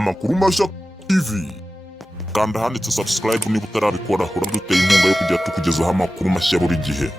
amakuru mashya TV. Kanda handitse subscribe niba utarabikora, uraduteye inkunga yo kujya tukugezaho amakuru mashya buri gihe.